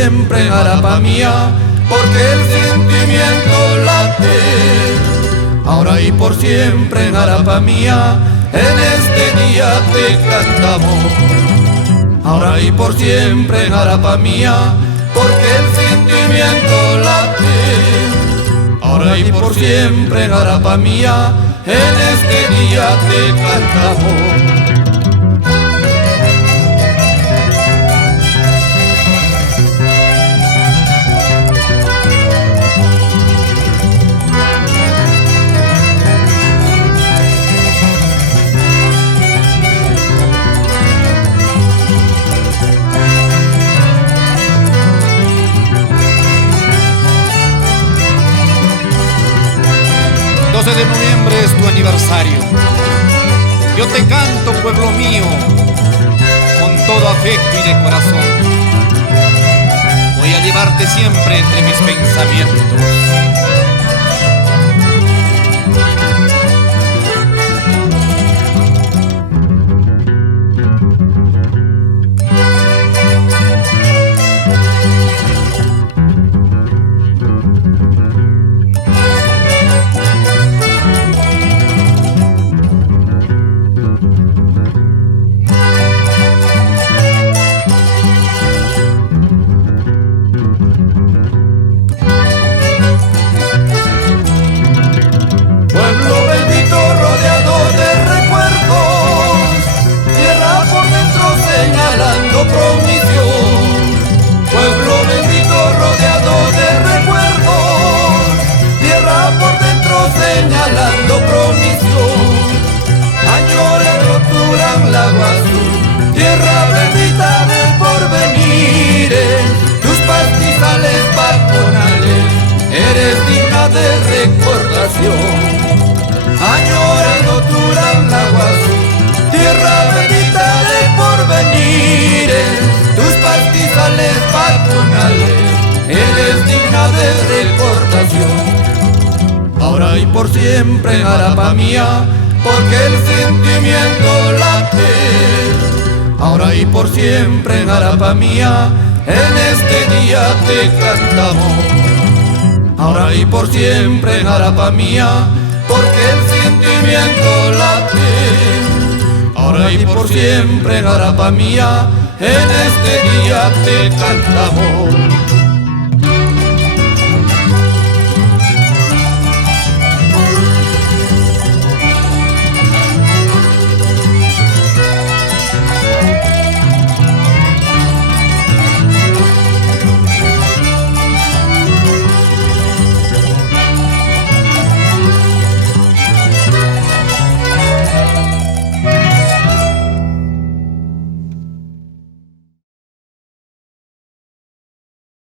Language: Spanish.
siempre en Arapa mía, porque el sentimiento late. Ahora y por siempre en Arapa mía, en este día te cantamos. Ahora y por siempre en Arapa mía, porque el sentimiento late. Ahora y por siempre en Arapa mía, en este día te cantamos. 12 de noviembre es tu aniversario. Yo te canto, pueblo mío, con todo afecto y de corazón. Voy a llevarte siempre entre mis pensamientos. Pueblo bendito rodeado de recuerdos, tierra por dentro señalando promisión. Añoran, roturan lago azul, tierra bendita del porvenir. Tus pastizales patronales, eres digna de recordación. Añoran, roturan lago azul, tierra bendita del porvenir. Tus pastizales patronales, eres digna de recordación. Ahora y por siempre en Arapa mía, porque el sentimiento late. Ahora y por siempre en Arapa mía, en este día te cantamos. Ahora y por siempre en Arapa mía, porque el sentimiento late. Ahora y por siempre en Arapa mía, en este día te cantamos.